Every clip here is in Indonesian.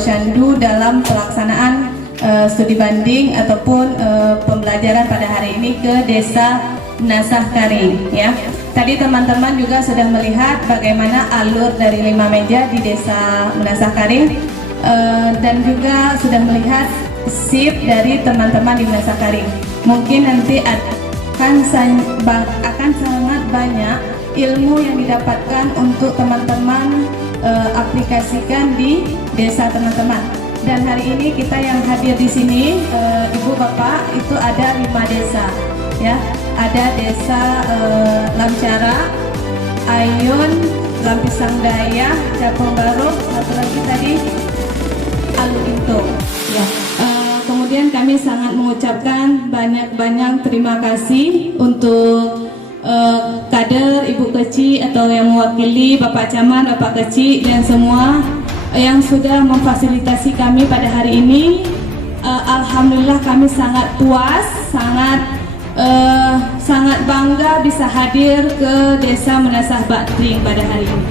Posyandu dalam pelaksanaan studi banding ataupun pembelajaran pada hari ini ke Desa Menasah Karing ya. Tadi teman-teman juga sudah melihat bagaimana alur dari 5 meja di Desa Menasah Karing dan juga sudah melihat sip dari teman-teman di Menasah Karing. Mungkin nanti akan sangat banyak ilmu yang didapatkan untuk teman-teman aplikasikan di desa teman-teman. Dan hari ini kita yang hadir di sini, Ibu Bapak, itu ada 5 desa, ya. Ada desa Lamcara, Ayun, Lampisang Daya, Capung Baru, satu lagi tadi Aluinto. Ya. Kemudian kami sangat mengucapkan banyak-banyak terima kasih untuk kader Ibu Keci atau yang mewakili Bapak Camat, Bapak Keci dan semua yang sudah memfasilitasi kami pada hari ini. Alhamdulillah kami sangat puas, sangat bangga bisa hadir ke Desa Menasah Batring pada hari ini.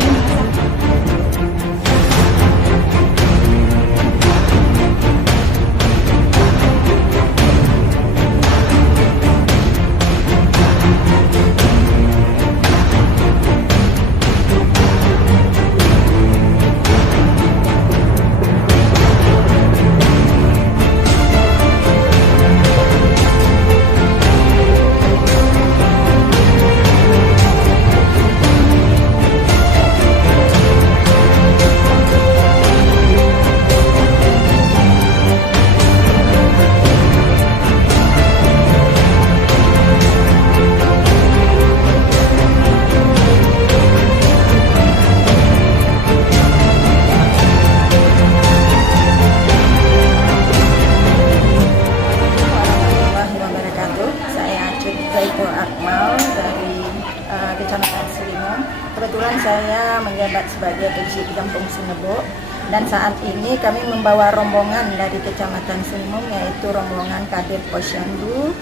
Kecamatan Selimung. Kebetulan saya menjabat sebagai Keci di Kampung Sinebo, dan saat ini kami membawa rombongan dari Kecamatan Selimung, yaitu rombongan kader Posyandu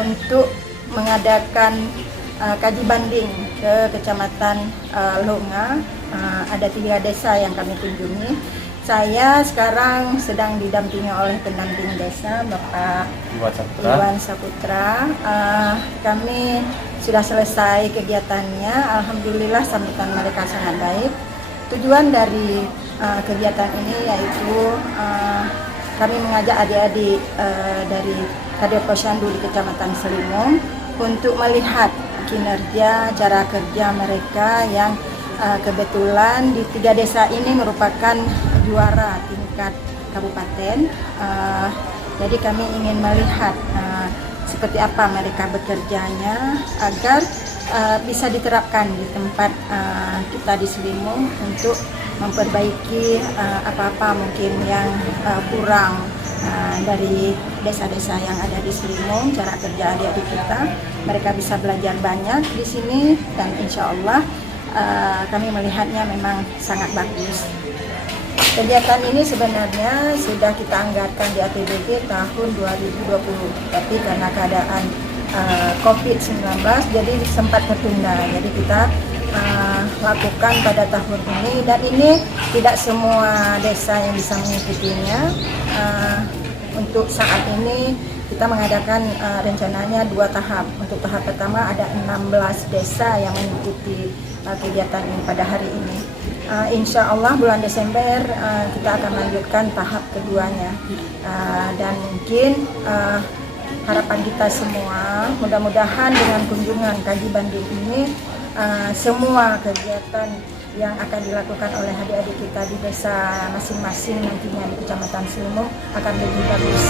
untuk mengadakan kaji banding ke Kecamatan Longa. Ada 3 desa yang kami kunjungi. Saya sekarang sedang didampingi oleh pendamping desa Bapak Iwan Saputra. Kami sudah selesai kegiatannya. Alhamdulillah sambutan mereka sangat baik. Tujuan dari kegiatan ini yaitu kami mengajak adik-adik dari kader Posyandu di Kecamatan Selimung untuk melihat kinerja, cara kerja mereka yang kebetulan di 3 desa ini merupakan juara tingkat kabupaten. Jadi kami ingin melihat seperti apa mereka bekerjanya agar bisa diterapkan di tempat kita di Selimung untuk memperbaiki apa-apa mungkin yang kurang dari desa-desa yang ada di Selimung. Cara kerja adik-adik kita, mereka bisa belajar banyak di sini, dan insya Allah kami melihatnya memang sangat bagus. Kegiatan ini sebenarnya sudah kita anggarkan di APBD tahun 2020, tapi karena keadaan COVID-19 jadi sempat tertunda. Jadi kita lakukan pada tahun ini, dan ini tidak semua desa yang bisa mengikutinya. Untuk saat ini kita mengadakan rencananya 2 tahap. Untuk tahap pertama ada 16 desa yang mengikuti kegiatan ini pada hari ini. Insya Allah bulan Desember kita akan lanjutkan tahap keduanya, dan mungkin harapan kita semua mudah-mudahan dengan kunjungan kaji banding ini semua kegiatan yang akan dilakukan oleh adik-adik kita di desa masing-masing nantinya di Kecamatan Selimung akan lebih bagus.